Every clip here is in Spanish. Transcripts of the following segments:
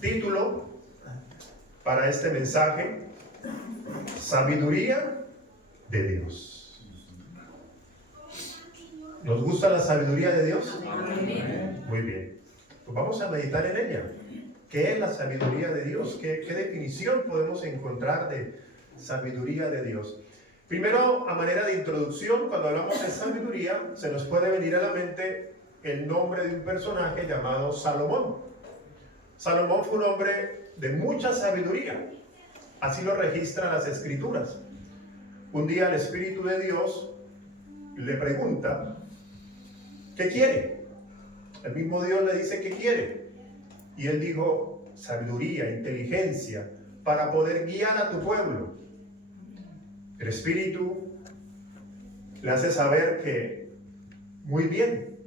Título para este mensaje: Sabiduría de Dios. ¿Nos gusta la sabiduría de Dios? Muy bien. Pues vamos a meditar en ella. ¿Qué es la sabiduría de Dios? ¿Qué definición podemos encontrar de sabiduría de Dios? Primero, a manera de introducción, cuando hablamos de sabiduría, se nos puede venir a la mente el nombre de un personaje llamado Salomón. Salomón fue un hombre de mucha sabiduría. Así lo registran las Escrituras. Un día el Espíritu de Dios le pregunta, ¿qué quiere? El mismo Dios le dice, ¿qué quiere? Y él dijo, sabiduría, inteligencia, para poder guiar a tu pueblo. El Espíritu le hace saber que, muy bien,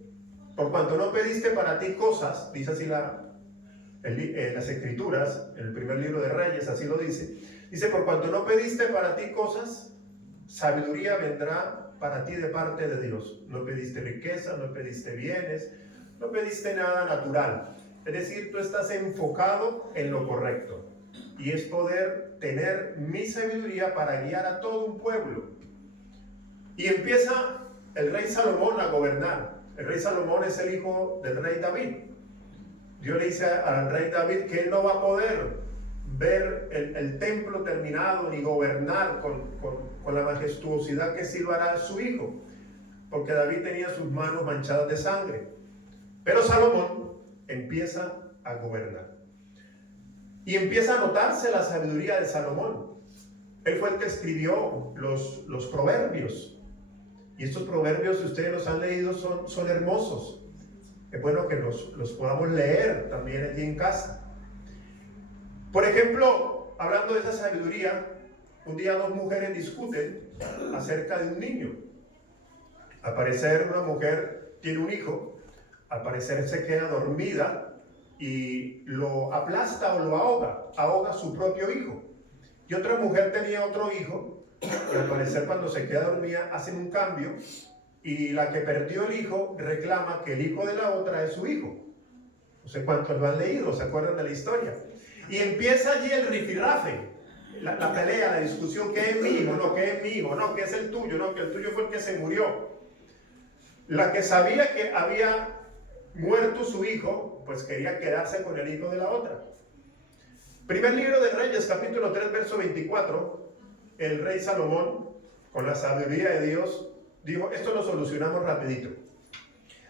por cuanto no pediste para ti cosas, dice así las Escrituras, en el primer libro de Reyes, así lo dice. Dice, por cuanto no pediste para ti cosas, sabiduría vendrá para ti de parte de Dios. No pediste riqueza, no pediste bienes, no pediste nada natural. Es decir, tú estás enfocado en lo correcto. Y es poder tener mi sabiduría para guiar a todo un pueblo. Y empieza el rey Salomón a gobernar. El rey Salomón es el hijo del rey David. Dios le dice al rey David que él no va a poder ver el templo terminado ni gobernar con la majestuosidad que sí lo hará su hijo, porque David tenía sus manos manchadas de sangre. Pero Salomón empieza a gobernar. Y empieza a notarse la sabiduría de Salomón. Él fue el que escribió los proverbios. Y estos proverbios, si ustedes los han leído, son hermosos. Es bueno que los podamos leer también allí en casa. Por ejemplo, hablando de esa sabiduría, un día dos mujeres discuten acerca de un niño. Al parecer una mujer tiene un hijo, al parecer se queda dormida y lo aplasta o lo ahoga su propio hijo. Y otra mujer tenía otro hijo y al parecer cuando se queda dormida hacen un cambio y la que perdió el hijo reclama que el hijo de la otra es su hijo. No sé cuántos lo han leído, ¿se acuerdan de la historia? Y empieza allí el rifirrafe, la pelea, la discusión, ¿qué es mi hijo? No, ¿qué es mi hijo? No, ¿qué es el tuyo? No, que el tuyo fue el que se murió. La que sabía que había muerto su hijo, pues quería quedarse con el hijo de la otra. Primer libro de Reyes, capítulo 3, verso 24, el rey Salomón, con la sabiduría de Dios, dijo, esto lo solucionamos rapidito.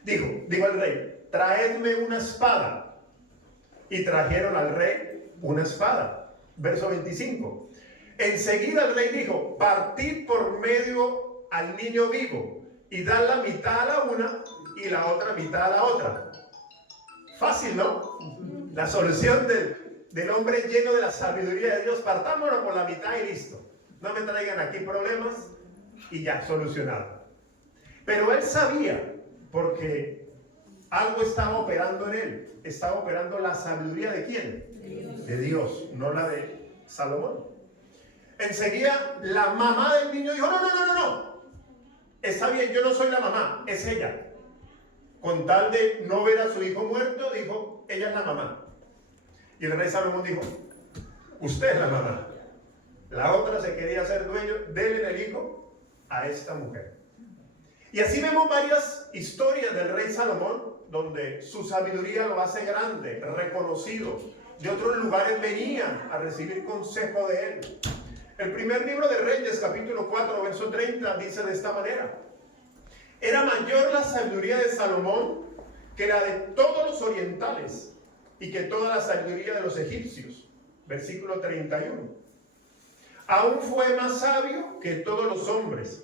Dijo el rey, traedme una espada. Y trajeron al rey una espada. Verso 25. Enseguida el rey dijo, partid por medio al niño vivo y dad la mitad a la una y la otra mitad a la otra. Fácil, ¿no? La solución del hombre lleno de la sabiduría de Dios. Partámonos por la mitad y listo. No me traigan aquí problemas y ya, solucionado. Pero él sabía, porque algo estaba operando en él. Estaba operando la sabiduría ¿de quién? De Dios, no la de Salomón. Enseguida la mamá del niño dijo, no. Está bien, yo no soy la mamá, es ella. Con tal de no ver a su hijo muerto, dijo, ella es la mamá. Y el rey Salomón dijo, usted es la mamá. La otra se quería hacer dueño, denle el hijo a esta mujer. Y así vemos varias historias del rey Salomón, donde su sabiduría lo hace grande, reconocido. De otros lugares venían a recibir consejo de él. El primer libro de Reyes, capítulo 4, verso 30, dice de esta manera. Era mayor la sabiduría de Salomón que la de todos los orientales y que toda la sabiduría de los egipcios. Versículo 31. Aún fue más sabio que todos los hombres,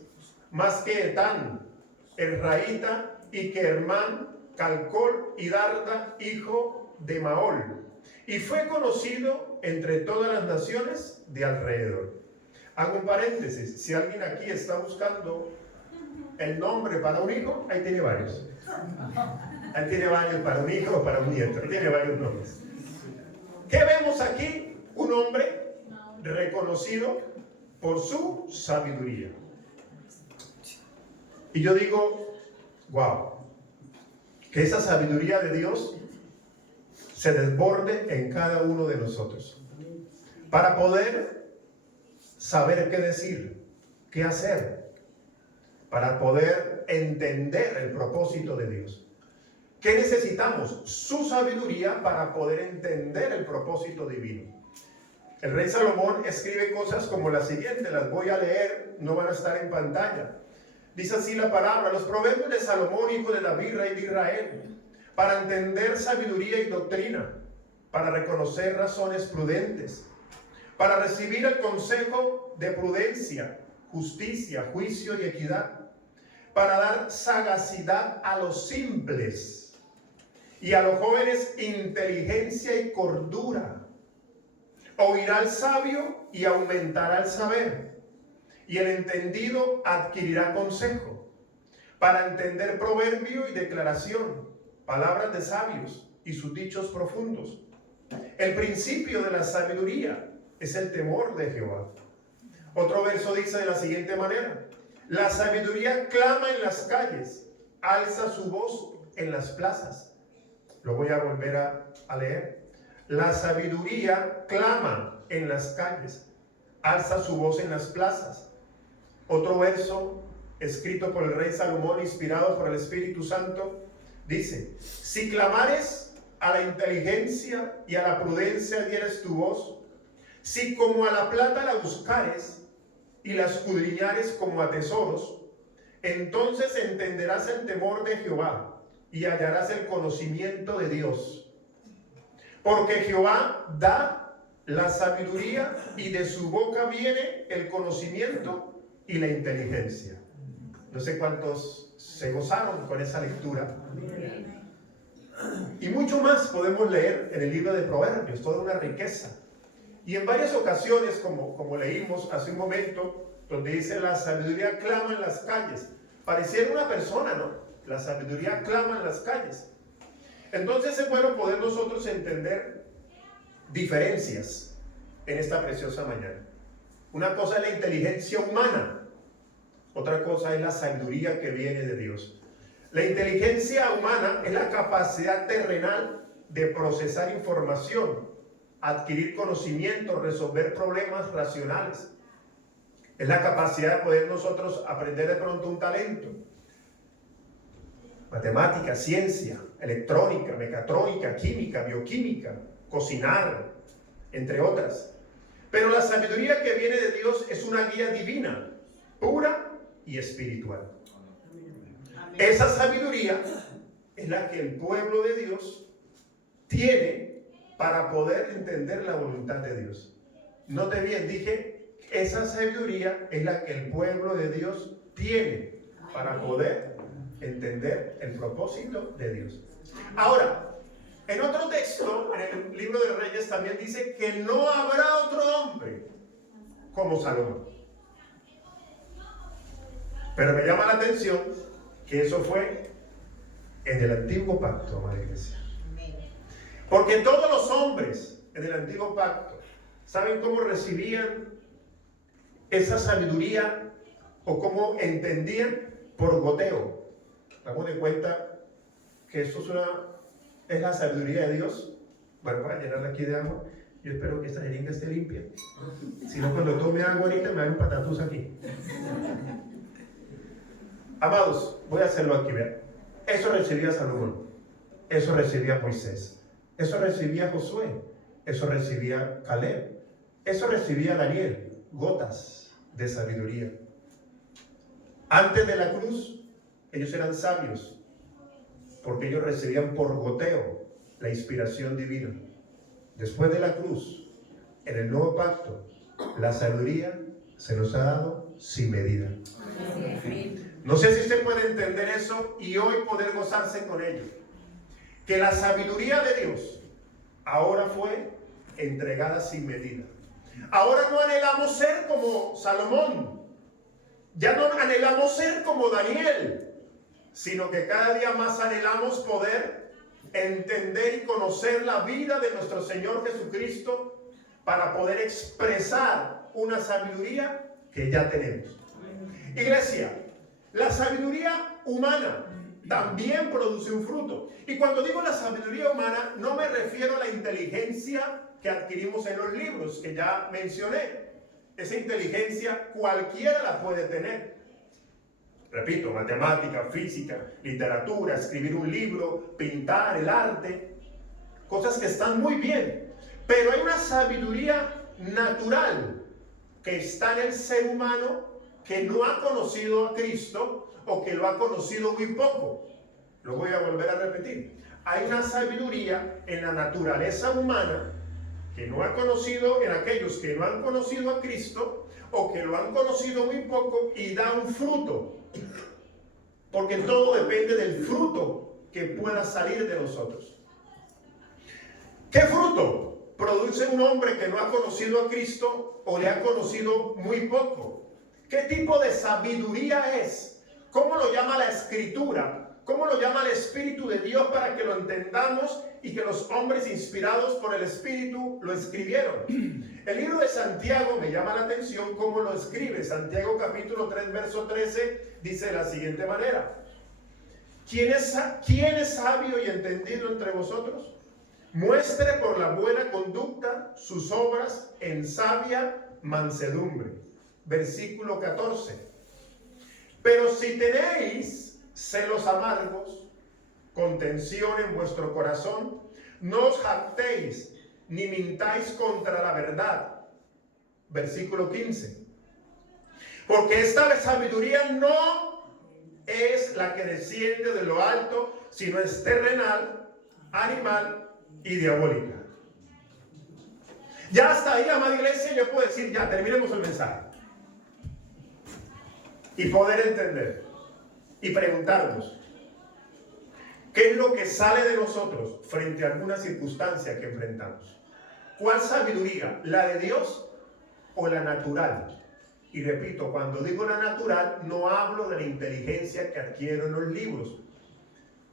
más que Etán, Erraíta y que Hermán, Calcol y Darda, hijo de Maol, y fue conocido entre todas las naciones de alrededor. Hago un paréntesis, si alguien aquí está buscando el nombre para un hijo, ahí tiene varios. Ahí tiene varios para un hijo o para un nieto, ahí tiene varios nombres. ¿Qué vemos aquí? Un hombre reconocido por su sabiduría. Y yo digo, wow, que esa sabiduría de Dios se desborde en cada uno de nosotros. Para poder saber qué decir, qué hacer, para poder entender el propósito de Dios. ¿Qué necesitamos? Su sabiduría para poder entender el propósito divino. El rey Salomón escribe cosas como la siguiente, las voy a leer, no van a estar en pantalla. Dice así la palabra: los proverbios de Salomón, hijo de David, rey de Israel, para entender sabiduría y doctrina, para reconocer razones prudentes, para recibir el consejo de prudencia, justicia, juicio y equidad, para dar sagacidad a los simples y a los jóvenes inteligencia y cordura. Oirá al sabio y aumentará el saber, y el entendido adquirirá consejo, para entender proverbio y declaración, palabras de sabios y sus dichos profundos. El principio de la sabiduría es el temor de Jehová. Otro verso dice de la siguiente manera: la sabiduría clama en las calles, alza su voz en las plazas. Lo voy a volver a leer. La sabiduría clama en las calles, alza su voz en las plazas. Otro verso escrito por el rey Salomón, inspirado por el Espíritu Santo, dice: si clamares a la inteligencia y a la prudencia dieres tu voz, si como a la plata la buscares y la escudriñares como a tesoros, entonces entenderás el temor de Jehová y hallarás el conocimiento de Dios. Porque Jehová da la sabiduría y de su boca viene el conocimiento y la inteligencia. No sé cuántos se gozaron con esa lectura. Y mucho más podemos leer en el libro de Proverbios, toda una riqueza. Y en varias ocasiones, como leímos hace un momento, donde dice la sabiduría clama en las calles. Pareciera una persona, ¿no? La sabiduría clama en las calles. Entonces es bueno poder nosotros entender diferencias en esta preciosa mañana. Una cosa es la inteligencia humana, otra cosa es la sabiduría que viene de Dios. La inteligencia humana es la capacidad terrenal de procesar información, adquirir conocimiento, resolver problemas racionales. Es la capacidad de poder nosotros aprender de pronto un talento. Matemática, ciencia, electrónica, mecatrónica, química, bioquímica, cocinar, entre otras. Pero la sabiduría que viene de Dios es una guía divina, pura y espiritual. Esa sabiduría es la que el pueblo de Dios tiene para poder entender la voluntad de Dios. Note bien, dije, esa sabiduría es la que el pueblo de Dios tiene para poder entender el propósito de Dios. Ahora, en otro texto, en el libro de Reyes, también dice que no habrá otro hombre como Salomón. Pero me llama la atención que eso fue en el antiguo pacto, amada iglesia. Porque todos los hombres en el antiguo pacto, ¿saben cómo recibían esa sabiduría o cómo entendían? Por goteo. Damos de cuenta que esto es la sabiduría de Dios. Bueno, para llenarla aquí de agua, yo espero que esta jeringa esté limpia. Si no, cuando tome agua ahorita me hago un patatús aquí. Amados, voy a hacerlo aquí, vean. Eso recibía Salomón, eso recibía Moisés, eso recibía Josué, eso recibía Caleb, eso recibía Daniel, gotas de sabiduría. Antes de la cruz, ellos eran sabios, porque ellos recibían por goteo la inspiración divina. Después de la cruz, en el nuevo pacto, la sabiduría se nos ha dado sin medida. No sé si usted puede entender eso y hoy poder gozarse con ello. Que la sabiduría de Dios ahora fue entregada sin medida. Ahora no anhelamos ser como Salomón. Ya no anhelamos ser como Daniel, sino que cada día más anhelamos poder entender y conocer la vida de nuestro Señor Jesucristo para poder expresar una sabiduría que ya tenemos. Iglesia, la sabiduría humana también produce un fruto. Y cuando digo la sabiduría humana, no me refiero a la inteligencia que adquirimos en los libros, que ya mencioné. Esa inteligencia cualquiera la puede tener. Repito, matemática, física, literatura, escribir un libro, pintar, el arte, cosas que están muy bien. Pero hay una sabiduría natural que está en el ser humano que no ha conocido a Cristo o que lo ha conocido muy poco. Lo voy a volver a repetir. Hay una sabiduría en la naturaleza humana que no ha conocido en aquellos que no han conocido a Cristo o que lo han conocido muy poco y da un fruto. Porque todo depende del fruto que pueda salir de nosotros. ¿Qué fruto produce un hombre que no ha conocido a Cristo o le ha conocido muy poco? ¿Qué tipo de sabiduría es? ¿Cómo lo llama la Escritura? ¿Cómo lo llama el Espíritu de Dios para que lo entendamos y que los hombres inspirados por el Espíritu lo escribieron? El libro de Santiago me llama la atención cómo lo escribe. Santiago capítulo 3, verso 13 dice de la siguiente manera: ¿Quién es sabio y entendido entre vosotros? Muestre por la buena conducta sus obras en sabia mansedumbre. Versículo 14. Pero si tenéis celos amargos, contención en vuestro corazón, no os jactéis ni mintáis contra la verdad. Versículo 15. Porque esta sabiduría no es la que desciende de lo alto, sino es terrenal, animal y diabólica. Ya hasta ahí, amada iglesia, yo puedo decir, ya, terminemos el mensaje. Y poder entender y preguntarnos, ¿qué es lo que sale de nosotros frente a alguna circunstancia que enfrentamos? ¿Cuál sabiduría? ¿La de Dios o la natural? Y repito, cuando digo la natural, no hablo de la inteligencia que adquiero en los libros,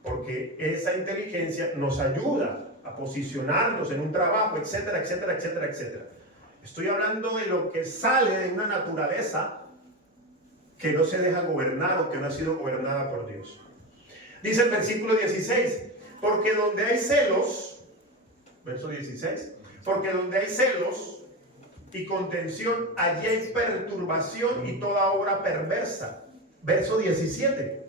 porque esa inteligencia nos ayuda a posicionarnos en un trabajo, etcétera, etcétera, etcétera, etcétera. Estoy hablando de lo que sale de una naturaleza que no se deja gobernar o que no ha sido gobernada por Dios. Dice el versículo 16, porque donde hay celos, verso 16, porque donde hay celos y contención, allí hay perturbación y toda obra perversa. Verso 17,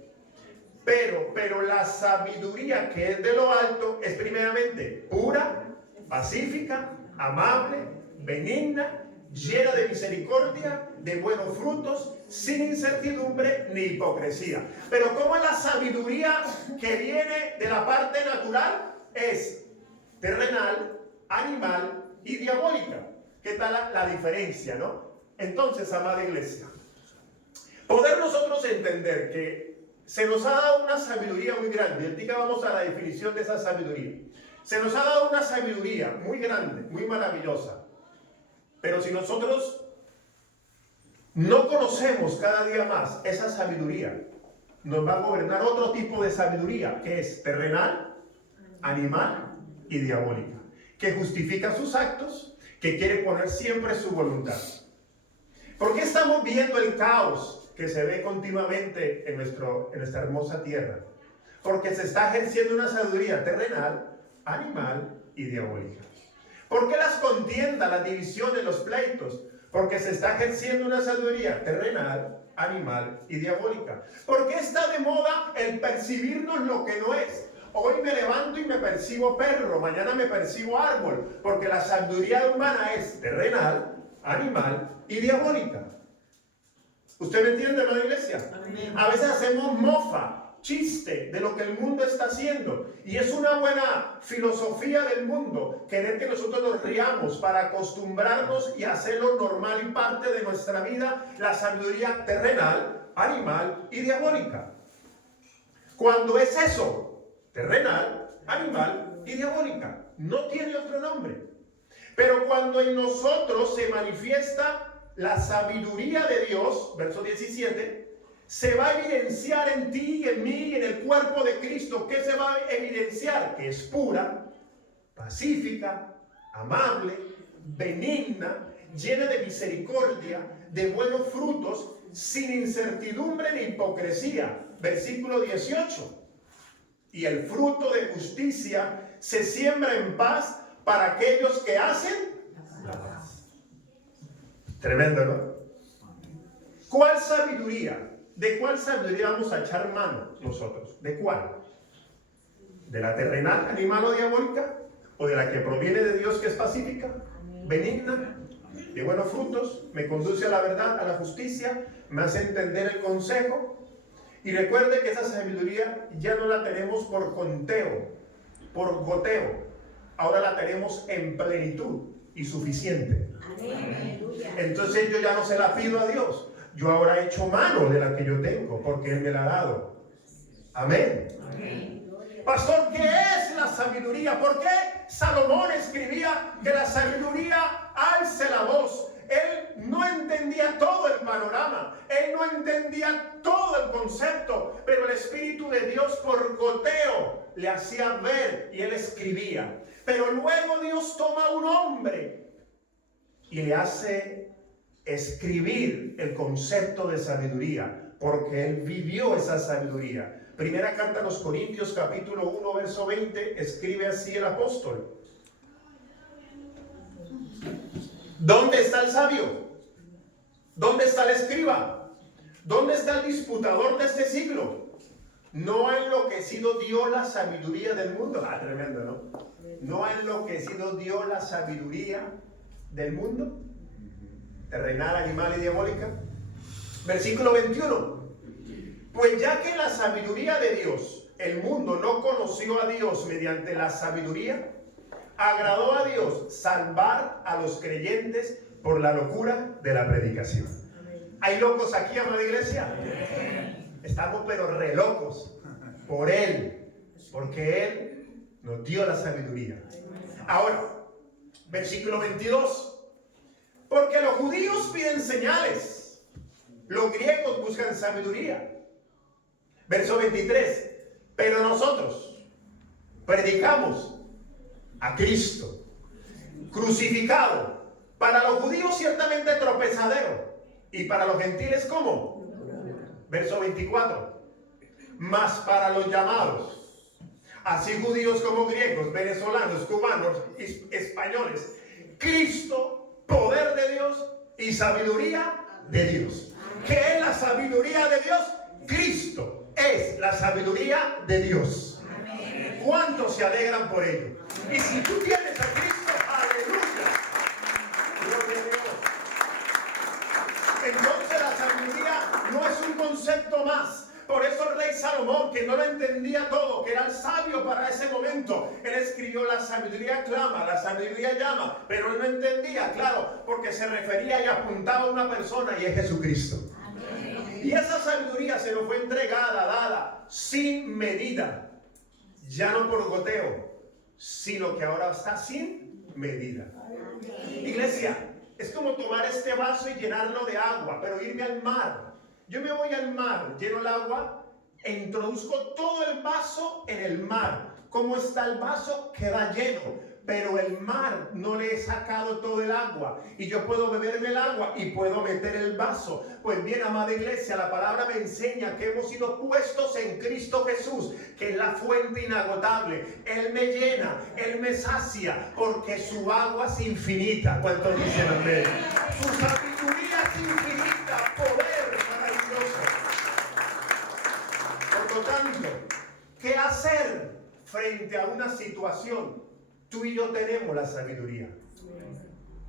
pero la sabiduría que es de lo alto es primeramente pura, pacífica, amable, benigna, llena de misericordia, de buenos frutos, sin incertidumbre ni hipocresía. Pero ¿cómo es la sabiduría que viene de la parte natural? Es terrenal, animal y diabólica. ¿Qué tal la diferencia, no? Entonces, amada iglesia, poder nosotros entender que se nos ha dado una sabiduría muy grande. Y ahorita vamos a la definición de esa sabiduría. Se nos ha dado una sabiduría muy grande, muy maravillosa. Pero si nosotros no conocemos cada día más esa sabiduría, nos va a gobernar otro tipo de sabiduría, que es terrenal, animal y diabólica, que justifica sus actos, que quiere poner siempre su voluntad. ¿Por qué estamos viendo el caos que se ve continuamente en nuestra hermosa tierra? Porque se está ejerciendo una sabiduría terrenal, animal y diabólica. ¿Por qué las contiendas, las divisiones, los pleitos? Porque se está ejerciendo una sabiduría terrenal, animal y diabólica. ¿Por qué está de moda el percibirnos lo que no es? Hoy me levanto y me percibo perro, mañana me percibo árbol, porque la sabiduría humana es terrenal, animal y diabólica. ¿Usted me entiende, hermana iglesia? Amén. A veces hacemos mofa, chiste de lo que el mundo está haciendo, y es una buena filosofía del mundo querer que nosotros nos riamos para acostumbrarnos y hacerlo normal y parte de nuestra vida, la sabiduría terrenal, animal y diabólica. Cuando es eso, terrenal, animal y diabólica, no tiene otro nombre. Pero cuando en nosotros se manifiesta la sabiduría de Dios, verso 17, se va a evidenciar en ti y en mí y en el cuerpo de Cristo. ¿Qué se va a evidenciar? Que es pura, pacífica, amable, benigna, llena de misericordia, de buenos frutos, sin incertidumbre ni hipocresía. Versículo 18. y el fruto de justicia se siembra en paz para aquellos que hacen la paz. Tremendo, ¿no? ¿Cuál sabiduría? ¿De cuál sabiduría vamos a echar mano nosotros? ¿De cuál? ¿De la terrenal, animal o diabólica? ¿O de la que proviene de Dios, que es pacífica, benigna, de buenos frutos, me conduce a la verdad, a la justicia, me hace entender el consejo? Y recuerde que esa sabiduría ya no la tenemos por conteo, por goteo. Ahora la tenemos en plenitud y suficiente. Entonces yo ya no se la pido a Dios. Yo ahora he hecho mano de la que yo tengo, porque Él me la ha dado. Amén. Pastor, ¿qué es la sabiduría? ¿Por qué Salomón escribía que la sabiduría alce la voz? Él no entendía todo el panorama, él no entendía todo el concepto, pero el Espíritu de Dios por goteo le hacía ver y él escribía. Pero luego Dios toma a un hombre y le hace escribir el concepto de sabiduría, porque él vivió esa sabiduría. Primera carta a los Corintios, capítulo 1, verso 20, escribe así el apóstol. ¿Dónde está el sabio? ¿Dónde está el escriba? ¿Dónde está el disputador de este siglo? ¿No ha enloquecido Dios la sabiduría del mundo? Ah, tremendo, ¿no? ¿No ha enloquecido Dios la sabiduría del mundo? Terrenal, animal y diabólica. Versículo 21. Pues ya que la sabiduría de Dios, el mundo no conoció a Dios mediante la sabiduría, agradó a Dios salvar a los creyentes por la locura de la predicación. ¿Hay locos aquí, amada iglesia? Estamos pero re locos por Él, porque Él nos dio la sabiduría. Ahora, versículo 22. Porque los judíos piden señales, los griegos buscan sabiduría. Verso 23, pero nosotros predicamos a Cristo crucificado, para los judíos ciertamente tropezadero, y para los gentiles ¿cómo? Verso 24, mas para los llamados, así judíos como griegos, venezolanos, cubanos, españoles, Cristo, poder de Dios y sabiduría de Dios. ¿Qué es la sabiduría de Dios? Cristo es la sabiduría de Dios. ¿Cuántos se alegran por ello? Y si tú tienes a Cristo, aleluya, gloria a Dios. Entonces la sabiduría no es un concepto más. Por eso el rey Salomón, que no lo entendía todo, que era el sabio para ese momento, él escribió: la sabiduría clama, la sabiduría llama, pero él no entendía, claro, porque se refería y apuntaba a una persona, y es Jesucristo. Y esa sabiduría se nos fue entregada, dada, sin medida, ya no por goteo, sino que ahora está sin medida. Iglesia, es como tomar este vaso y llenarlo de agua, pero irme al mar. Yo me voy al mar, lleno el agua e introduzco todo el vaso en el mar. ¿Cómo está el vaso? Queda lleno. Pero el mar no le he sacado todo el agua, y yo puedo beberme el agua y puedo meter el vaso. Pues bien, amada iglesia, la palabra me enseña que hemos sido puestos en Cristo Jesús, que es la fuente inagotable. Él me llena, Él me sacia, porque su agua es infinita. ¿Cuántos dicen amén? Su sabiduría es infinita, poder maravilloso. Por lo tanto, ¿qué hacer frente a una situación? Tú y yo tenemos la sabiduría.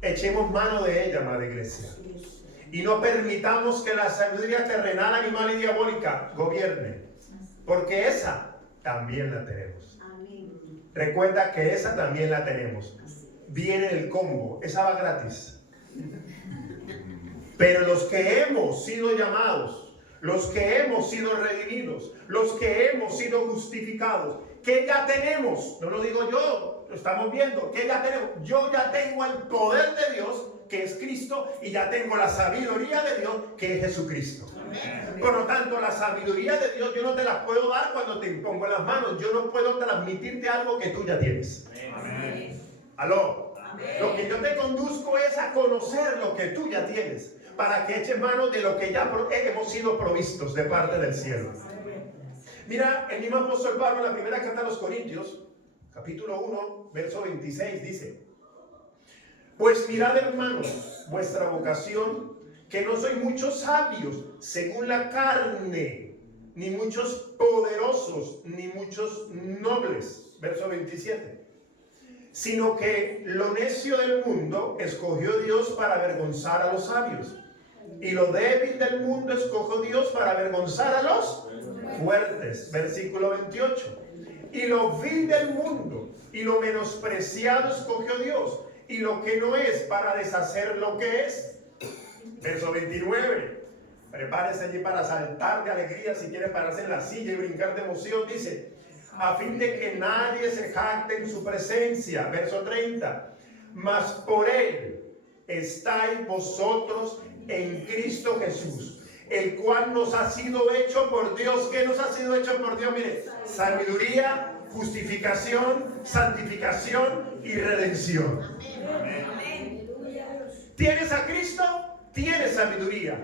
Echemos mano de ella, amada iglesia. Y no permitamos que la sabiduría terrenal, animal y diabólica gobierne. Porque esa también la tenemos. Recuerda que esa también la tenemos. Viene el combo. Esa va gratis. Pero los que hemos sido llamados, los que hemos sido redimidos, los que hemos sido justificados, ¿qué ya tenemos? No lo digo yo, lo estamos viendo. ¿Qué ya tenemos? Yo ya tengo el poder de Dios, que es Cristo, y ya tengo la sabiduría de Dios, que es Jesucristo. Por lo tanto, la sabiduría de Dios yo no te la puedo dar cuando te impongo en las manos. Yo no puedo transmitirte algo que tú ya tienes. Amén. ¿Aló? Amén. Lo que yo te conduzco es a conocer lo que tú ya tienes, para que eches mano de lo que ya hemos sido provistos de parte del cielo. Mira, el mismo apóstol Pablo en la primera carta a los Corintios, capítulo 1, verso 26, dice: pues mirad, hermanos, vuestra vocación, que no sois muchos sabios según la carne, ni muchos poderosos, ni muchos nobles. Verso 27. Sino que lo necio del mundo escogió Dios para avergonzar a los sabios, y lo débil del mundo escogió Dios para avergonzar a los fuertes. Versículo 28. Y lo vil del mundo y lo menospreciado escogió Dios, y lo que no es, para deshacer lo que es. Verso 29. Prepárese allí para saltar de alegría si quiere pararse en la silla y brincar de emoción. Dice: a fin de que nadie se jacte en su presencia. Verso 30. Mas por él estáis vosotros en Cristo Jesús, el cual nos ha sido hecho por Dios. ¿Qué nos ha sido hecho por Dios? Mire, sabiduría, justificación, santificación y redención. Amén. ¿Tienes a Cristo? Tienes sabiduría.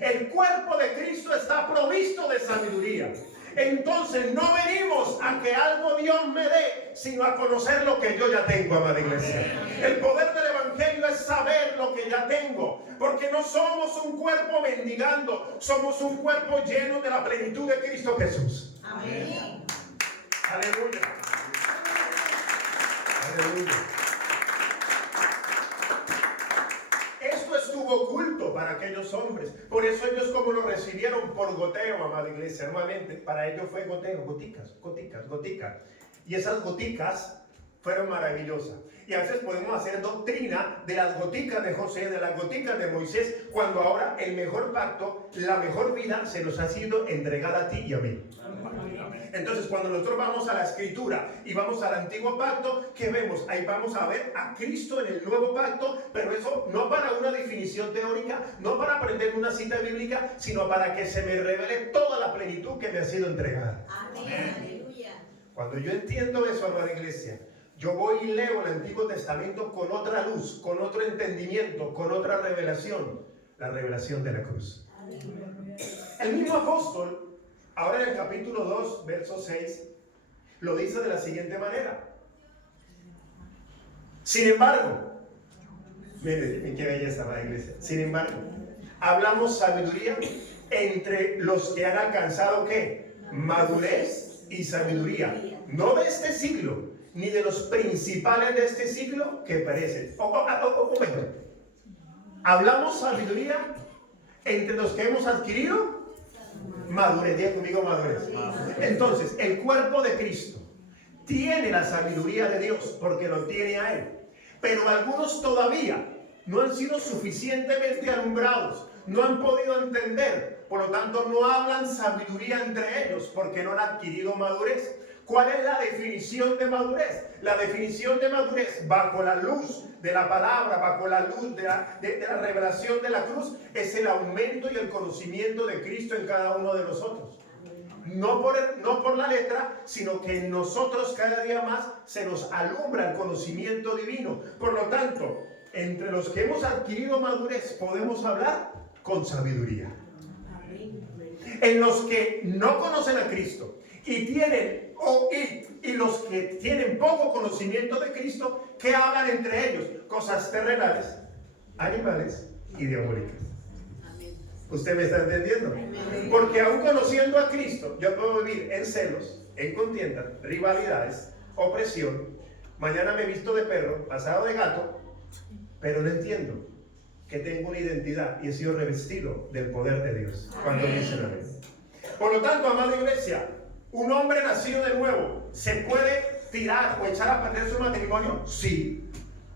El cuerpo de Cristo está provisto de sabiduría. Entonces no venimos a que algo Dios me dé, sino a conocer lo que yo ya tengo, amada iglesia. El poder del evangelio es saber lo que ya tengo, porque no somos un cuerpo mendigando, somos un cuerpo lleno de la plenitud de Cristo Jesús. Amén. Aleluya. Aleluya. Esto estuvo oculto para aquellos hombres. Por eso ellos, como lo recibieron por goteo, amada iglesia, nuevamente, para ellos fue goteo, goticas. Y esas goticas fueron maravillosas. Y a veces podemos hacer doctrina de las goticas de José, de las goticas de Moisés, cuando ahora el mejor pacto, la mejor vida se nos ha sido entregada a ti y a mí. Entonces, cuando nosotros vamos a la Escritura y vamos al Antiguo Pacto, ¿qué vemos? Ahí vamos a ver a Cristo en el Nuevo Pacto, pero eso no para una definición teórica, no para aprender una cita bíblica, sino para que se me revele toda la plenitud que me ha sido entregada. Amén. Aleluya. Cuando yo entiendo eso, amada iglesia, yo voy y leo el Antiguo Testamento con otra luz, con otro entendimiento, con otra revelación, la revelación de la cruz. El mismo apóstol, ahora en el capítulo 2, verso 6, lo dice de la siguiente manera: sin embargo, miren qué belleza, amada iglesia, sin embargo, hablamos sabiduría entre los que han alcanzado ¿qué? Madurez y sabiduría, no de este siglo, ni de los principales de este siglo que perecen. Hablamos sabiduría entre los que hemos adquirido madurez. Diga conmigo, madurez. Entonces, el cuerpo de Cristo tiene la sabiduría de Dios porque lo tiene a Él. Pero algunos todavía no han sido suficientemente alumbrados, no han podido entender, por lo tanto no hablan sabiduría entre ellos porque no han adquirido madurez. ¿Cuál es la definición de madurez? La definición de madurez, bajo la luz de la palabra, bajo la luz de la revelación de la cruz, es el aumento y el conocimiento de Cristo en cada uno de nosotros. No por la letra, sino que en nosotros cada día más se nos alumbra el conocimiento divino. Por lo tanto, entre los que hemos adquirido madurez podemos hablar con sabiduría. En los que no conocen a Cristo y tienen y los que tienen poco conocimiento de Cristo, ¿qué hablan entre ellos? Cosas terrenales, animales y diabólicas. ¿Usted me está entendiendo? Porque aún conociendo a Cristo, yo puedo vivir en celos, en contiendas, rivalidades, opresión. Mañana me visto de perro, pasado de gato, pero no entiendo que tengo una identidad y he sido revestido del poder de Dios. Cuando dicen amén. Por lo tanto, amada iglesia, ¿un hombre nacido de nuevo se puede tirar o echar a perder su matrimonio? Sí.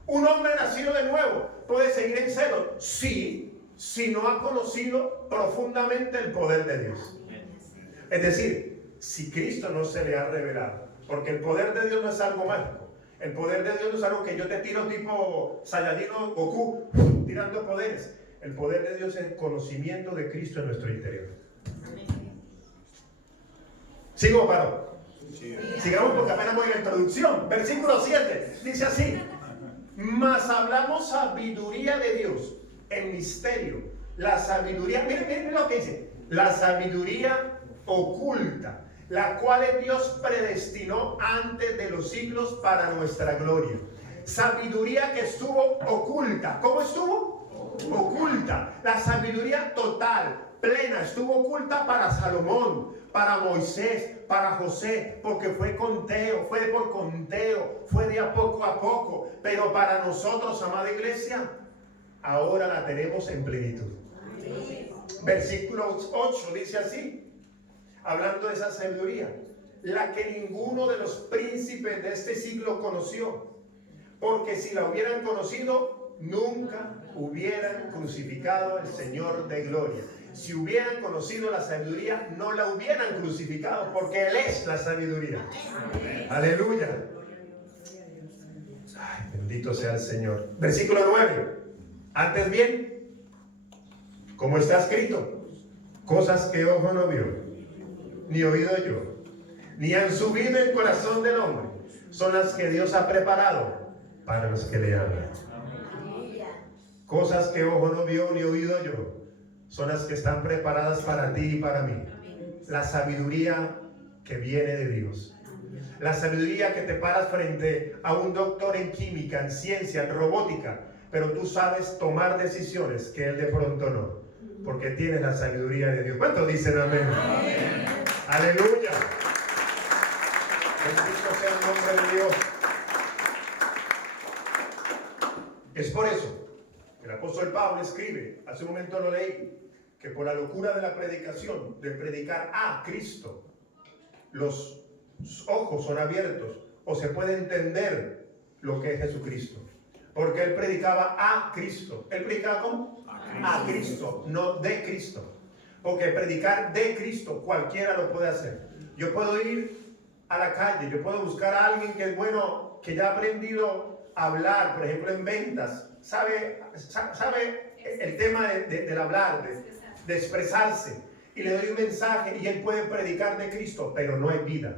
¿Un hombre nacido de nuevo puede seguir en celo? Sí, si no ha conocido profundamente el poder de Dios. Es decir, si Cristo no se le ha revelado. Porque el poder de Dios no es algo mágico. El poder de Dios no es algo que yo te tiro tipo Saiyajin o Goku, tirando poderes. El poder de Dios es el conocimiento de Cristo en nuestro interior. ¿Sigo o paro? Sigamos porque apenas voy a la introducción. Versículo 7 dice así: mas hablamos sabiduría de Dios en misterio. La sabiduría, miren lo que dice: la sabiduría oculta, la cual Dios predestinó antes de los siglos para nuestra gloria. Sabiduría que estuvo oculta. ¿Cómo estuvo? Oculta. La sabiduría total, plena, estuvo oculta para Salomón, para Moisés, para José, porque fue conteo, fue por conteo, fue de a poco, pero para nosotros, amada iglesia, ahora la tenemos en plenitud. Versículo 8 dice así, hablando de esa sabiduría, la que ninguno de los príncipes de este siglo conoció, porque si la hubieran conocido, nunca hubieran crucificado al Señor de gloria. Si hubieran conocido la sabiduría, no la hubieran crucificado, porque Él es la sabiduría. Aleluya. Ay, bendito sea el Señor. Versículo 9. Antes bien, como está escrito, cosas que ojo no vio, ni oído yo, ni han subido en corazón del hombre, son las que Dios ha preparado para los que le aman. Cosas que ojo no vio, ni oído yo, son las que están preparadas para ti y para mí. La sabiduría que viene de Dios. La sabiduría que te paras frente a un doctor en química, en ciencia, en robótica, pero tú sabes tomar decisiones que él de pronto no, porque tienes la sabiduría de Dios. ¿Cuántos dicen amén? Amén. Aleluya. Bendito sea el nombre de Dios. Es por eso el apóstol Pablo escribe, hace un momento lo leí, que por la locura de la predicación, de predicar a Cristo, los ojos son abiertos o se puede entender lo que es Jesucristo. Porque él predicaba a Cristo. ¿Él predicaba cómo? A Cristo, no de Cristo. Porque predicar de Cristo cualquiera lo puede hacer. Yo puedo ir a la calle, yo puedo buscar a alguien que es bueno, que ya ha aprendido a hablar, por ejemplo en ventas, sabe el tema del hablar, de expresarse, y le doy un mensaje y él puede predicar de Cristo, pero no hay vida.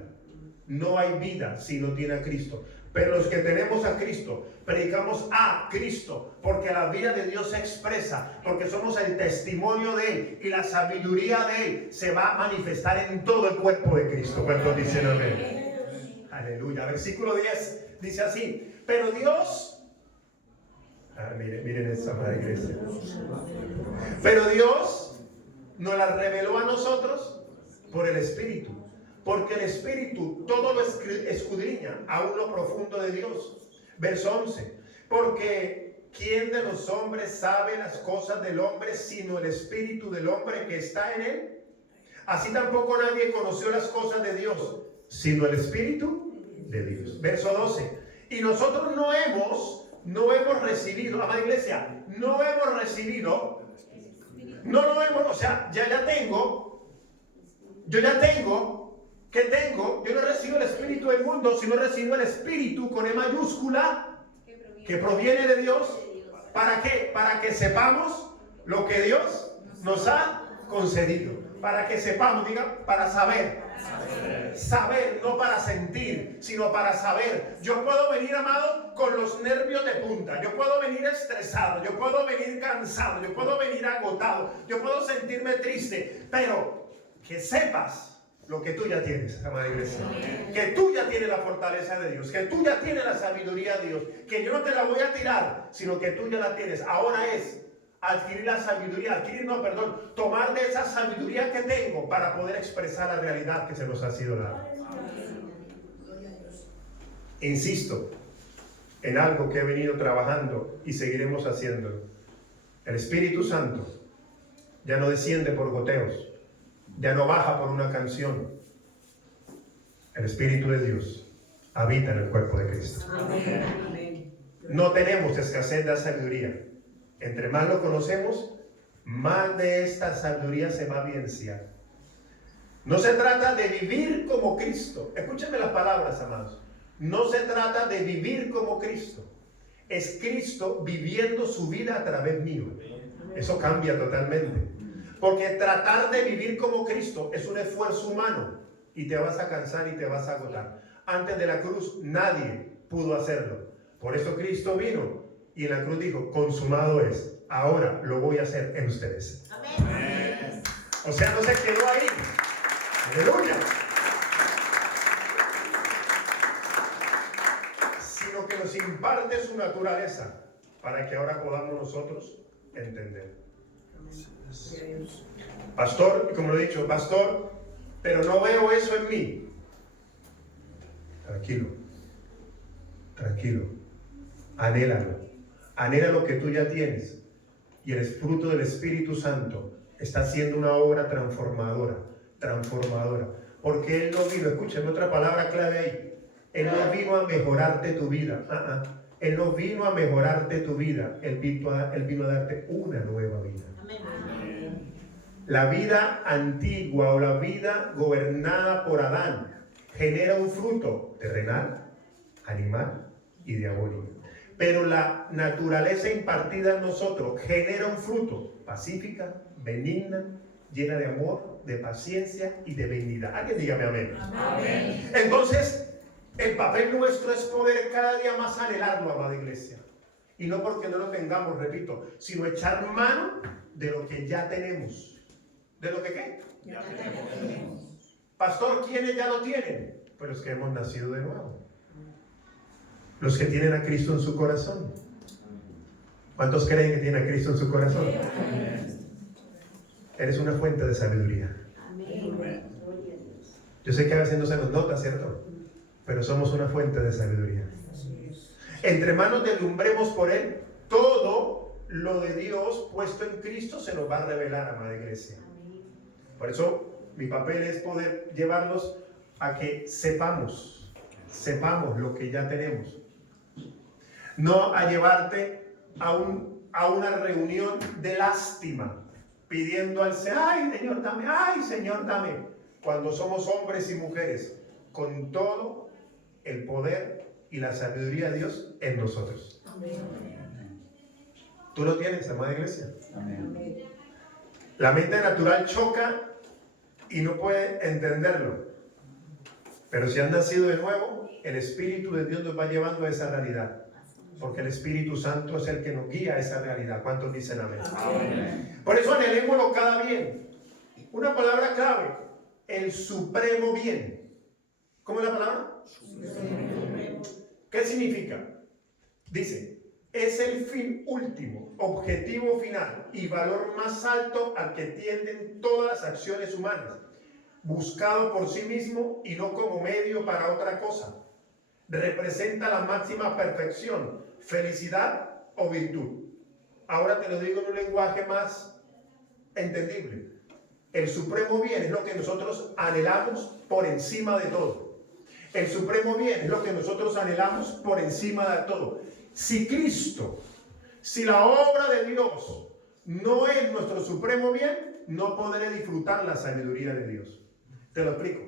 No hay vida si no tiene a Cristo. Pero los que tenemos a Cristo, predicamos a Cristo, porque la vida de Dios se expresa, porque somos el testimonio de Él, y la sabiduría de Él se va a manifestar en todo el cuerpo de Cristo. ¿Cuántos dicen amén? Aleluya. Versículo 10 dice así, pero Dios, miren esta madre iglesia, pero Dios nos la reveló a nosotros por el Espíritu. Porque el Espíritu todo lo escudriña, aún lo profundo de Dios. Verso 11. Porque ¿quién de los hombres sabe las cosas del hombre sino el Espíritu del hombre que está en él? Así tampoco nadie conoció las cosas de Dios sino el Espíritu de Dios. Verso 12. Y nosotros no hemos recibido, amada iglesia, no hemos recibido, o sea, yo ya tengo, ¿qué tengo? Yo no recibo el espíritu del mundo, sino recibo el espíritu con E mayúscula que proviene de Dios. ¿Para qué? Para que sepamos lo que Dios nos ha concedido. Para que sepamos, diga, para saber. Saber, no para sentir, sino para saber. Yo puedo venir, amado, con los nervios de punta. Yo puedo venir estresado. Yo puedo venir cansado. Yo puedo venir agotado. Yo puedo sentirme triste. Pero que sepas lo que tú ya tienes, amada iglesia. Que tú ya tienes la fortaleza de Dios. Que tú ya tienes la sabiduría de Dios. Que yo no te la voy a tirar, sino que tú ya la tienes. Ahora es adquirir la sabiduría, tomar de esa sabiduría que tengo para poder expresar la realidad que se nos ha sido dada. Insisto en algo que he venido trabajando y seguiremos haciendo. El Espíritu Santo ya no desciende por goteos. Ya no baja por una canción. El Espíritu de Dios habita en el cuerpo de Cristo. Amén. No tenemos escasez de sabiduría. Entre más lo conocemos, más de esta sabiduría se va a evidenciar. No se trata de vivir como Cristo. Escúchenme las palabras, amados. No se trata de vivir como Cristo. Es Cristo viviendo su vida a través mío. Eso cambia totalmente. Porque tratar de vivir como Cristo es un esfuerzo humano y te vas a cansar y te vas a agotar. Antes de la cruz nadie pudo hacerlo. Por eso Cristo vino y en la cruz dijo, consumado es. Ahora lo voy a hacer en ustedes. Amén. O sea, no se quedó ahí. Aleluya. nos imparte su naturaleza para que ahora podamos nosotros entender. Pastor, y como lo he dicho, pastor, pero no veo eso en mí. Tranquilo, tranquilo, anhélalo, anhela lo que tú ya tienes, y el fruto del Espíritu Santo está haciendo una obra transformadora, porque Él no vino, escúchame otra palabra clave ahí, Él no vino a mejorarte tu vida, Él no vino a mejorarte tu vida, Él vino a darte una nueva vida. La vida antigua o la vida gobernada por Adán genera un fruto terrenal, animal y diabólico. Pero la naturaleza impartida en nosotros genera un fruto pacífica, benigna, llena de amor, de paciencia y de benignidad. Alguien dígame amén. Amén. Entonces, el papel nuestro es poder cada día más anhelarlo, amada iglesia. Y no porque no lo tengamos, repito, sino echar mano de lo que ya tenemos. ¿De lo que qué? Ya tenemos. Pastor, ¿quiénes ya lo tienen? Pues los que hemos nacido de nuevo. Los que tienen a Cristo en su corazón. ¿Cuántos creen que tienen a Cristo en su corazón? Eres una fuente de sabiduría. Yo sé que a veces no se nos nota, ¿cierto? Pero somos una fuente de sabiduría. Entre manos delumbremos por Él, todo lo de Dios puesto en Cristo se nos va a revelar, amada iglesia. Por eso mi papel es poder llevarlos a que sepamos lo que ya tenemos. No a llevarte a una reunión de lástima, pidiendo al Señor, ay Señor, dame. Cuando somos hombres y mujeres con todo el poder y la sabiduría de Dios en nosotros. Amén. ¿Tú lo tienes, amada iglesia? Amén. La mente natural choca y no puede entenderlo. Pero si han nacido de nuevo, el Espíritu de Dios nos va llevando a esa realidad. Porque el Espíritu Santo es el que nos guía a esa realidad. ¿Cuántos dicen amén? Amén. Por eso anhelémoslo cada bien. Una palabra clave, el supremo bien. ¿Cómo es la palabra? Supremo. ¿Qué significa? Dice, es el fin último, objetivo final y valor más alto al que tienden todas las acciones humanas, buscado por sí mismo y no como medio para otra cosa. Representa la máxima perfección, felicidad o virtud. Ahora te lo digo en un lenguaje más entendible. El supremo bien es lo que nosotros anhelamos por encima de todo. El supremo bien es lo que nosotros anhelamos por encima de todo. Si Cristo, si la obra de Dios no es nuestro supremo bien, no podré disfrutar la sabiduría de Dios. Te lo explico.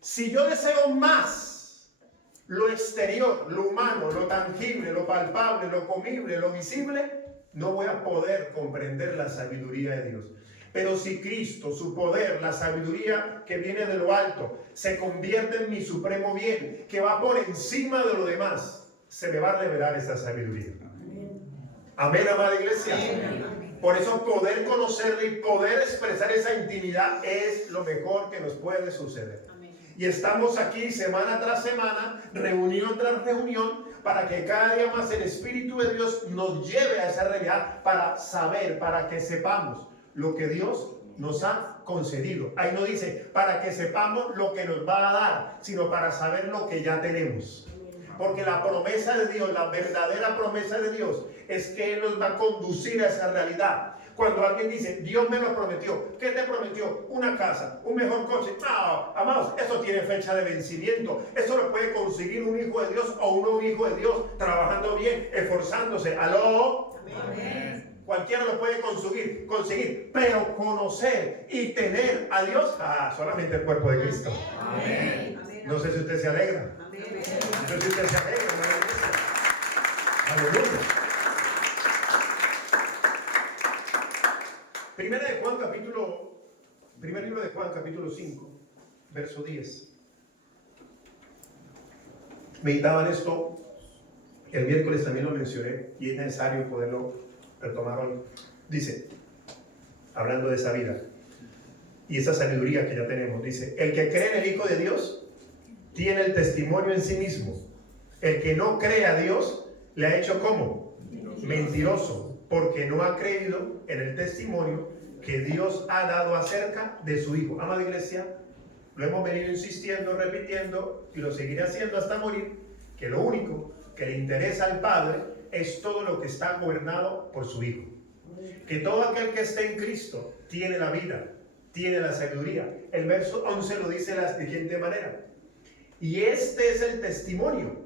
Si yo deseo más lo exterior, lo humano, lo tangible, lo palpable, lo comible, lo visible, no voy a poder comprender la sabiduría de Dios. Pero si Cristo, su poder, la sabiduría que viene de lo alto, se convierte en mi supremo bien, que va por encima de lo demás, se me va a revelar esa sabiduría. Amén, amada iglesia. Amén. Por eso poder conocerle y poder expresar esa intimidad es lo mejor que nos puede suceder. Amén. Y estamos aquí semana tras semana, reunión tras reunión, para que cada día más el Espíritu de Dios nos lleve a esa realidad para saber, para que sepamos lo que Dios nos ha concedido. Ahí no dice para que sepamos lo que nos va a dar, sino para saber lo que ya tenemos. Porque la promesa de Dios, la verdadera promesa de Dios, es que Él nos va a conducir a esa realidad. Cuando alguien dice, Dios me lo prometió, ¿qué te prometió? Una casa, un mejor coche. No, amados, eso tiene fecha de vencimiento. Eso lo puede conseguir un hijo de Dios o un nuevo hijo de Dios, trabajando bien, esforzándose. ¿Aló? Amén. Cualquiera lo puede conseguir, pero conocer y tener a Dios, solamente el cuerpo de Cristo. Amén. No sé si usted se alegra. Amén. No sé si usted se alegra. Aleluya. Primer libro de Juan, capítulo 5, verso 10. Meditaba en esto, el miércoles también lo mencioné, y es necesario poderlo retomar hoy. Dice, hablando de esa vida y esa sabiduría que ya tenemos, dice, el que cree en el Hijo de Dios tiene el testimonio en sí mismo. El que no cree a Dios le ha hecho ¿cómo? Mentiroso, porque no ha creído en el testimonio que Dios ha dado acerca de su Hijo. Amada iglesia, lo hemos venido insistiendo, repitiendo, y lo seguiré haciendo hasta morir, que lo único que le interesa al Padre es todo lo que está gobernado por su Hijo. Que todo aquel que esté en Cristo tiene la vida, tiene la sabiduría. El verso 11 lo dice de la siguiente manera: y este es el testimonio,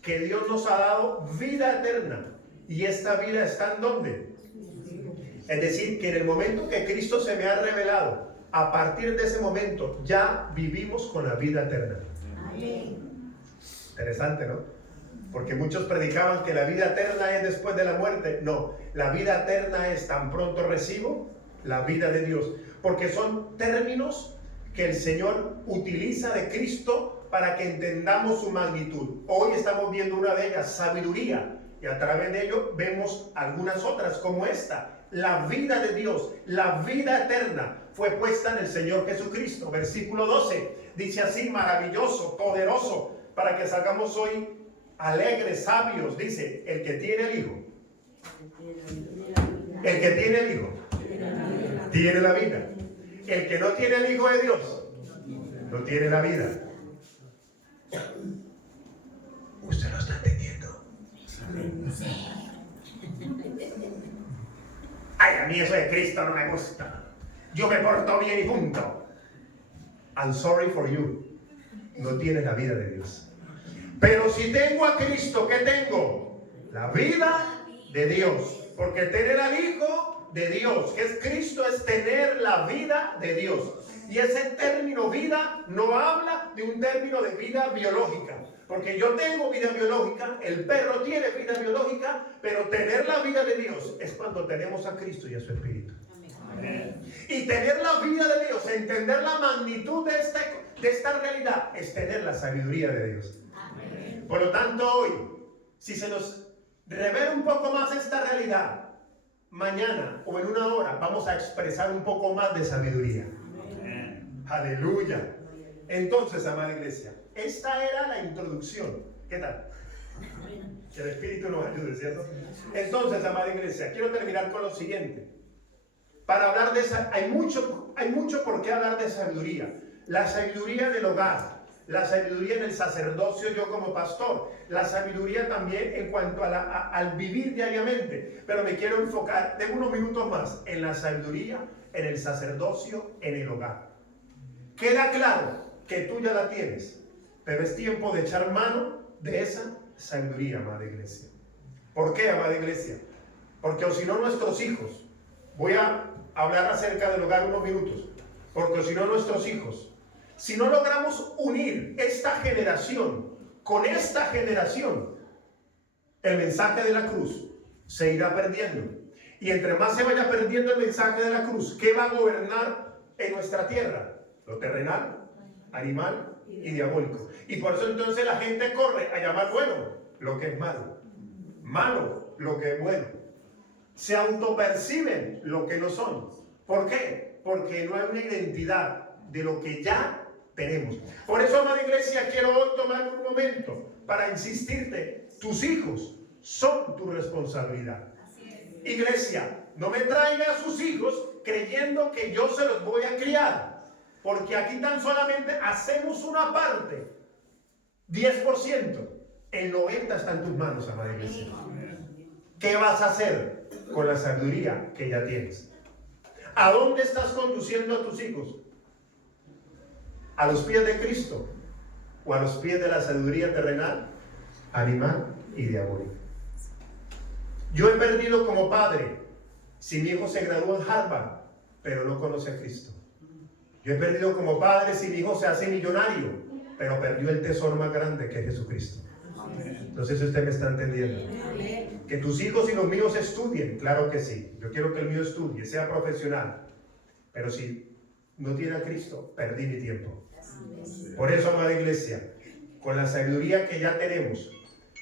que Dios nos ha dado vida eterna, y esta vida está ¿en dónde? Es decir, que en el momento que Cristo se me ha revelado, a partir de ese momento ya vivimos con la vida eterna. Amén. Interesante, ¿no? Porque muchos predicaban que la vida eterna es después de la muerte. No, la vida eterna es tan pronto recibo la vida de Dios. Porque son términos que el Señor utiliza de Cristo para que entendamos su magnitud. Hoy estamos viendo una de ellas, sabiduría. Y a través de ello vemos algunas otras como esta. La vida de Dios, la vida eterna fue puesta en el Señor Jesucristo. Versículo 12 dice así: maravilloso, poderoso, para que salgamos hoy alegres, sabios. Dice: el que tiene el Hijo, el que tiene el Hijo tiene la vida. El que no tiene el Hijo de Dios no tiene la vida. ¿Usted lo está entendiendo? Ay, a mí eso de Cristo no me gusta. Yo me porto bien y punto. I'm sorry for you. No tienes la vida de Dios. Pero si tengo a Cristo, ¿qué tengo? La vida de Dios. Porque tener al Hijo de Dios, que es Cristo, es tener la vida de Dios. Y ese término vida no habla de un término de vida biológica. Porque yo tengo vida biológica, el perro tiene vida biológica, pero tener la vida de Dios es cuando tenemos a Cristo y a su Espíritu. Amén. Y tener la vida de Dios, entender la magnitud de esta realidad, es tener la sabiduría de Dios. Amén. Por lo tanto, hoy, si se nos revela un poco más esta realidad, mañana o en una hora vamos a expresar un poco más de sabiduría. Amén. Aleluya. Entonces, amada iglesia, esta era la introducción. ¿Qué tal? Que el Espíritu nos ayude, ¿cierto? Entonces, amada iglesia, quiero terminar con lo siguiente. Para hablar de esa, hay mucho por qué hablar de sabiduría. La sabiduría del hogar, la sabiduría en el sacerdocio, yo como pastor, la sabiduría también en cuanto al vivir diariamente. Pero me quiero enfocar de unos minutos más en la sabiduría, en el sacerdocio, en el hogar. Queda claro que tú ya la tienes, pero es tiempo de echar mano de esa sabiduría, amada iglesia. ¿Por qué, amada iglesia? Porque o si no nuestros hijos, voy a hablar acerca del hogar unos minutos, porque o si no nuestros hijos, si no logramos unir esta generación con esta generación, el mensaje de la cruz se irá perdiendo. Y entre más se vaya perdiendo el mensaje de la cruz, ¿qué va a gobernar en nuestra tierra? Lo terrenal, animal y diabólico. Y por eso entonces la gente corre a llamar bueno lo que es malo, malo lo que es bueno. Se autoperciben lo que no son. ¿Por qué? Porque no hay una identidad de lo que ya tenemos. Por eso, amada iglesia, quiero hoy tomar un momento para insistirte: tus hijos son tu responsabilidad. Iglesia, no me traiga a sus hijos creyendo que yo se los voy a criar. Porque aquí tan solamente hacemos una parte, 10%, el 90% está en tus manos, amada iglesia. ¿Qué vas a hacer con la sabiduría que ya tienes? ¿A dónde estás conduciendo a tus hijos? ¿A los pies de Cristo o a los pies de la sabiduría terrenal, animal y diabólica? Yo he perdido como padre si mi hijo se graduó en Harvard, pero no conoce a Cristo. Yo he perdido como padre si mi hijo se hace millonario, pero perdió el tesoro más grande que es Jesucristo. No sé si usted me está entendiendo. Que tus hijos y los míos estudien, claro que sí. Yo quiero que el mío estudie, sea profesional. Pero si no tiene a Cristo, perdí mi tiempo. Por eso, amada iglesia, con la sabiduría que ya tenemos,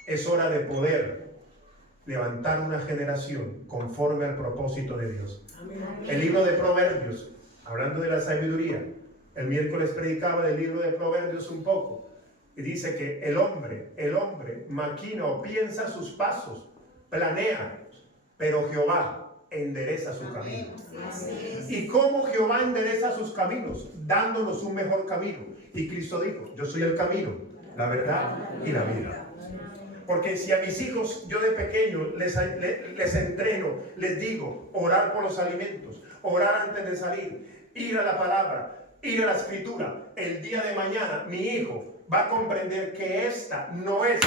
es hora de poder levantar una generación conforme al propósito de Dios. El libro de Proverbios, hablando de la sabiduría, el miércoles predicaba del libro de Proverbios un poco, Y dice que el hombre maquina o piensa sus pasos, planea, pero Jehová endereza su camino. ¿Y cómo Jehová endereza sus caminos? Dándonos un mejor camino. Y Cristo dijo, yo soy el camino, la verdad y la vida. Porque si a mis hijos yo de pequeño les entreno, les digo, orar por los alimentos, orar antes de salir, ir a la palabra, ir a la escritura, el día de mañana mi hijo va a comprender que esta no es,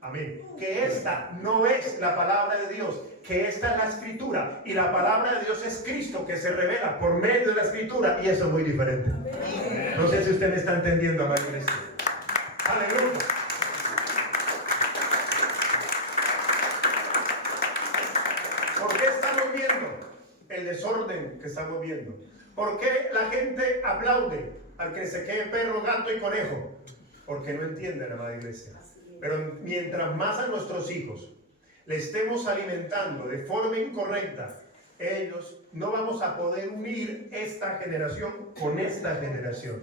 amén, que esta no es la palabra de Dios, que esta es la escritura, y la palabra de Dios es Cristo que se revela por medio de la escritura, y eso es muy diferente. No sé si usted me está entendiendo, amada iglesia. Aleluya. ¿Por qué estamos viendo el desorden que estamos viendo? ¿Por qué la gente aplaude al que se quede perro, gato y conejo? Porque no entienden, amada iglesia. Pero mientras más a nuestros hijos le estemos alimentando de forma incorrecta, ellos no vamos a poder unir esta generación con esta generación.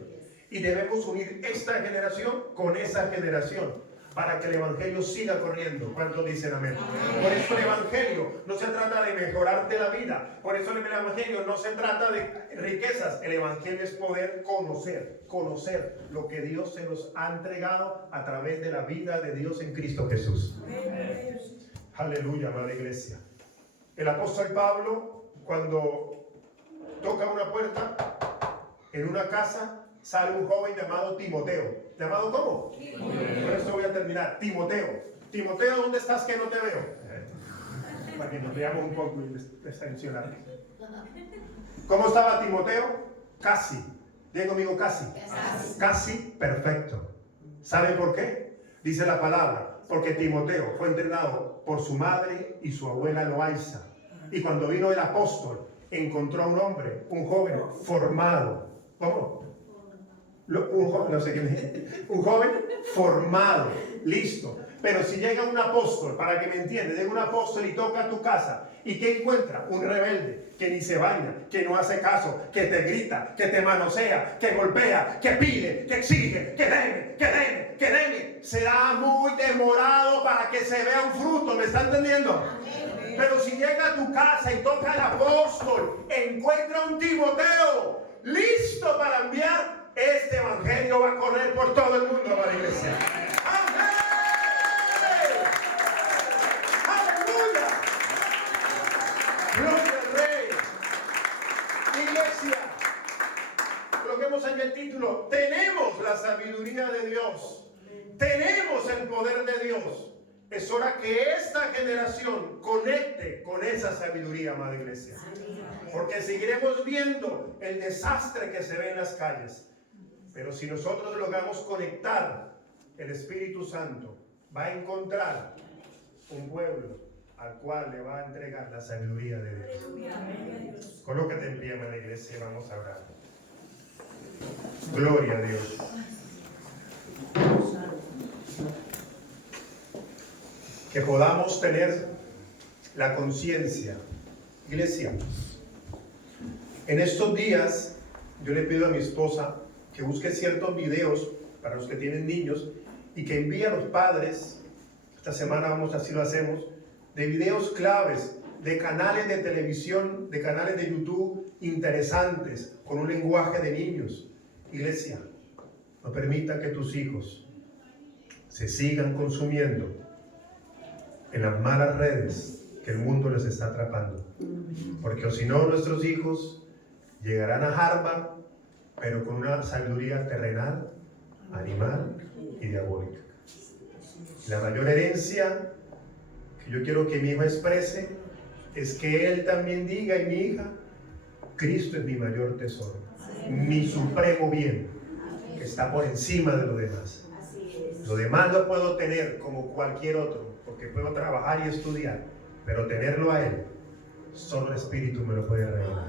Y debemos unir esta generación con esa generación para que el evangelio siga corriendo. ¿Cuántos dicen amén? Por eso el evangelio no se trata de mejorarte la vida. Por eso el evangelio no se trata de riquezas. El evangelio es poder conocer lo que Dios se nos ha entregado a través de la vida de Dios en Cristo Jesús. Aleluya, amada iglesia. El apóstol Pablo, cuando toca una puerta en una casa, sale un joven llamado Timoteo. ¿Llamado cómo? Por eso voy a terminar. Timoteo. Timoteo, ¿dónde estás que no te veo? Para que nos veamos un poco y destensionar. ¿Cómo estaba Timoteo? Casi. Diga conmigo, casi. Casi perfecto. ¿Saben por qué? Dice la palabra. Porque Timoteo fue entrenado por su madre y su abuela Loaisa. Y cuando vino el apóstol, encontró a un hombre, un joven formado. ¿Cómo? Un joven formado, listo. Pero si llega un apóstol, para que me entiendas, llega un apóstol y toca a tu casa, ¿y qué encuentra? Un rebelde que ni se baña, que no hace caso, que te grita, que te manosea, que golpea, que pide, que exige, que deme. Será muy demorado para que se vea un fruto, ¿me está entendiendo? Pero si llega a tu casa y toca al apóstol, encuentra un Timoteo listo para enviar. Este evangelio va a correr por todo el mundo, amada iglesia. ¡Amén! ¡Aleluya! ¡Gloria al Rey! Iglesia, coloquemos ahí el título. Tenemos la sabiduría de Dios. Tenemos el poder de Dios. Es hora que esta generación conecte con esa sabiduría, amada iglesia. Porque seguiremos viendo el desastre que se ve en las calles. Pero si nosotros logramos conectar, el Espíritu Santo va a encontrar un pueblo al cual le va a entregar la sabiduría de Dios. Colócate en pie, amada iglesia, y vamos a orar. Gloria a Dios. Que podamos tener la conciencia. Iglesia, en estos días yo le pido a mi esposa que busque ciertos videos para los que tienen niños y que envíe a los padres, esta semana así lo hacemos, de videos claves, de canales de televisión, de canales de YouTube interesantes, con un lenguaje de niños. Iglesia, no permita que tus hijos se sigan consumiendo en las malas redes que el mundo les está atrapando. Porque o si no, nuestros hijos llegarán a Harvard, pero con una sabiduría terrenal, animal y diabólica. La mayor herencia que yo quiero que mi hijo exprese es que él también diga, y mi hija, Cristo es mi mayor tesoro, mi supremo bien, que está por encima de lo demás. Lo demás lo puedo tener como cualquier otro, porque puedo trabajar y estudiar, pero tenerlo a él, solo el Espíritu me lo puede revelar.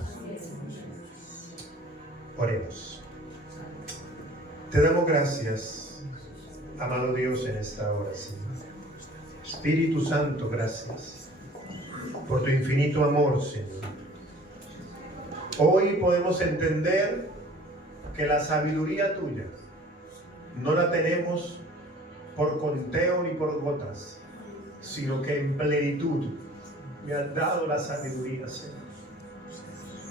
Oremos. Te damos gracias, amado Dios, en esta hora, Señor. Espíritu Santo, gracias por tu infinito amor, Señor. Hoy podemos entender que la sabiduría tuya no la tenemos por conteo ni por gotas, sino que en plenitud me has dado la sabiduría, Señor.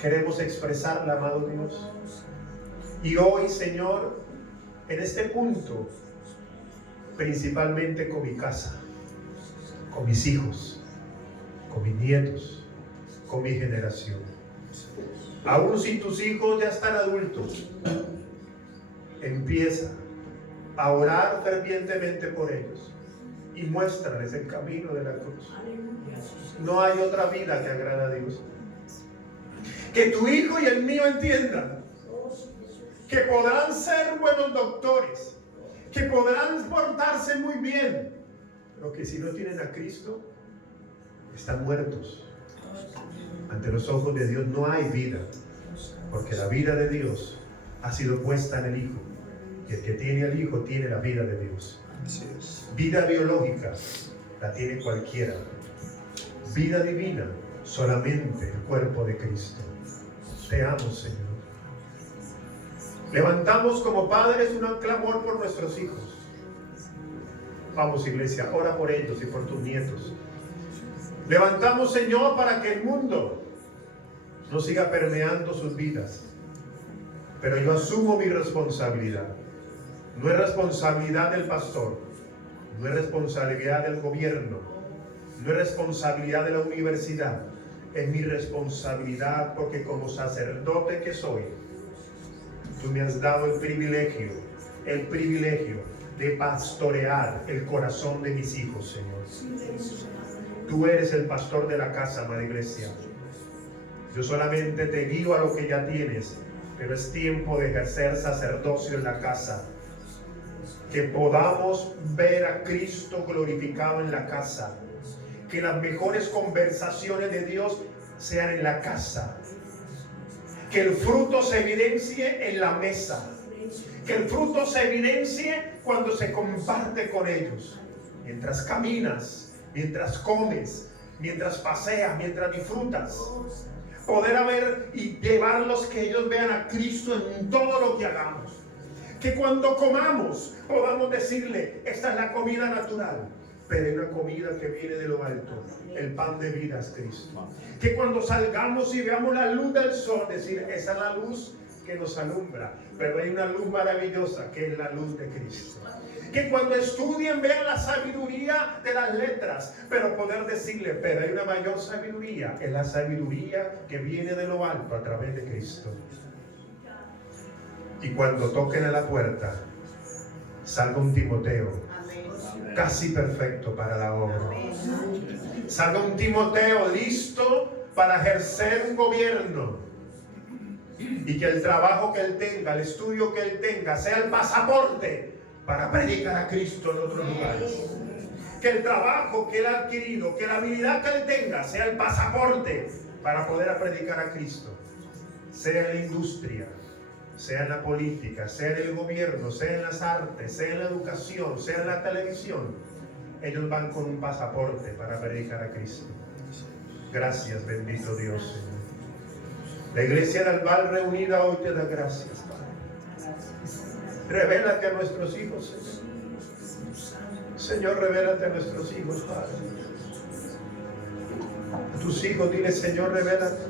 Queremos expresarla, amado Dios. Y hoy, Señor, en este punto, principalmente con mi casa, con mis hijos, con mis nietos, con mi generación. Aún si tus hijos ya están adultos, empieza a orar fervientemente por ellos y muéstrales el camino de la cruz. No hay otra vida que agrada a Dios. Que tu hijo y el mío entiendan que podrán ser buenos doctores, que podrán portarse muy bien, pero que si no tienen a Cristo, están muertos. Ante los ojos de Dios no hay vida, porque la vida de Dios ha sido puesta en el Hijo, y el que tiene al Hijo tiene la vida de Dios. Vida biológica la tiene cualquiera. Vida divina solamente el cuerpo de Cristo. Te amo, Señor. Levantamos como padres un clamor por nuestros hijos. Vamos, iglesia, ora por ellos y por tus nietos. Levantamos, Señor, para que el mundo no siga permeando sus vidas. Pero yo asumo mi responsabilidad. No es responsabilidad del pastor, no es responsabilidad del gobierno, no es responsabilidad de la universidad. Es mi responsabilidad, porque como sacerdote que soy, tú me has dado el privilegio de pastorear el corazón de mis hijos, Señor. Tú eres el pastor de la casa, amada iglesia. Yo solamente te guío a lo que ya tienes, pero es tiempo de ejercer sacerdocio en la casa. Que podamos ver a Cristo glorificado en la casa. Que las mejores conversaciones de Dios sean en la casa. Que el fruto se evidencie en la mesa. Que el fruto se evidencie cuando se comparte con ellos. Mientras caminas, mientras comes, mientras paseas, mientras disfrutas. Poder haber y llevarlos, que ellos vean a Cristo en todo lo que hagamos. Que cuando comamos podamos decirle: esta es la comida natural, pero hay una comida que viene de lo alto. El pan de vida es Cristo. Que cuando salgamos y veamos la luz del sol, decir: esa es la luz que nos alumbra, pero hay una luz maravillosa que es la luz de Cristo. Que cuando estudien vean la sabiduría de las letras, pero poder decirle: pero hay una mayor sabiduría, es la sabiduría que viene de lo alto a través de Cristo. Y cuando toquen a la puerta, salga un Timoteo casi perfecto para la obra. Salga un Timoteo listo para ejercer un gobierno. Y que el trabajo que él tenga, el estudio que él tenga, sea el pasaporte para predicar a Cristo en otros lugares. Que el trabajo que él ha adquirido, que la habilidad que él tenga, sea el pasaporte para poder predicar a Cristo. Sea en la industria, sea en la política, sea en el gobierno, sea en las artes, sea en la educación, sea en la televisión. Ellos van con un pasaporte para predicar a Cristo. Gracias, bendito Dios, Señor. La iglesia de Albal reunida hoy te da gracias, Padre. Revélate a nuestros hijos, Señor. Señor, revélate a nuestros hijos, Padre. A tus hijos, dile: Señor, revélate.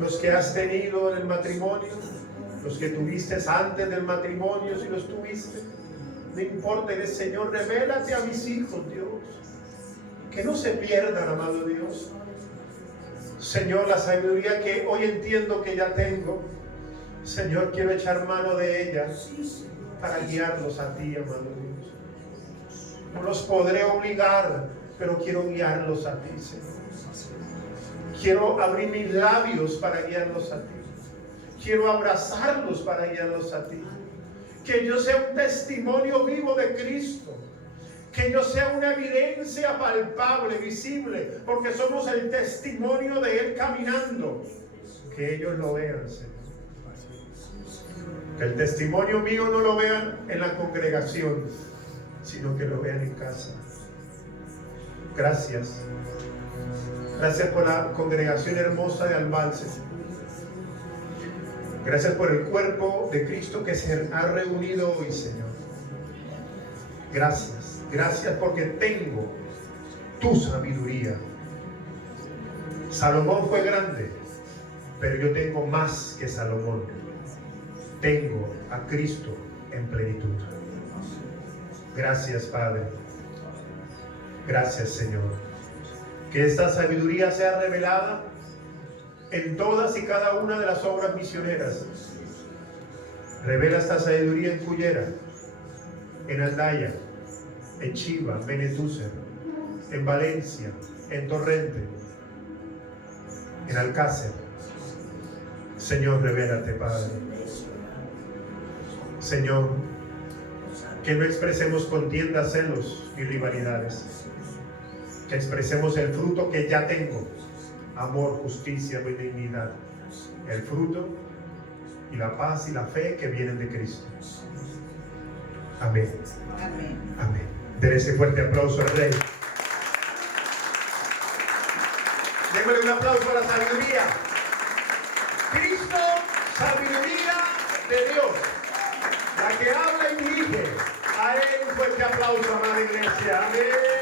Los que has tenido en el matrimonio, los que tuviste antes del matrimonio, si los tuviste, no importa, dile: Señor, revélate a mis hijos, Dios. Que no se pierdan, amado Dios. Señor, la sabiduría que hoy entiendo que ya tengo, Señor, quiero echar mano de ella para guiarlos a ti, amado Dios. No los podré obligar, pero quiero guiarlos a ti, Señor. Quiero abrir mis labios para guiarlos a ti. Quiero abrazarlos para guiarlos a ti. Que yo sea un testimonio vivo de Cristo. Que yo sea una evidencia palpable, visible, porque somos el testimonio de Él caminando. Que ellos lo vean, Señor. Que el testimonio mío no lo vean en la congregación, sino que lo vean en casa. Gracias. Gracias por la congregación hermosa de Albal, Señor. Gracias por el cuerpo de Cristo que se ha reunido hoy, Señor. Gracias, gracias porque tengo tu sabiduría. Salomón fue grande, pero yo tengo más que Salomón. Tengo a Cristo en plenitud. Gracias, Padre. Gracias, Señor. Que esta sabiduría sea revelada en todas y cada una de las obras misioneras. Revela esta sabiduría en Cullera, en Aldaya, en Chiva, Benetúser, en Valencia, en Torrente, en Alcácer. Señor, revélate, Padre. Señor, que no expresemos contiendas, celos y rivalidades. Que expresemos el fruto que ya tengo: amor, justicia, benignidad. El fruto y la paz y la fe que vienen de Cristo. Amén. Amén. Amén. Den ese fuerte aplauso al Rey. Démosle un aplauso a la sabiduría. Cristo, sabiduría de Dios, la que habla y dirige. A Él un fuerte aplauso, amada iglesia. Amén.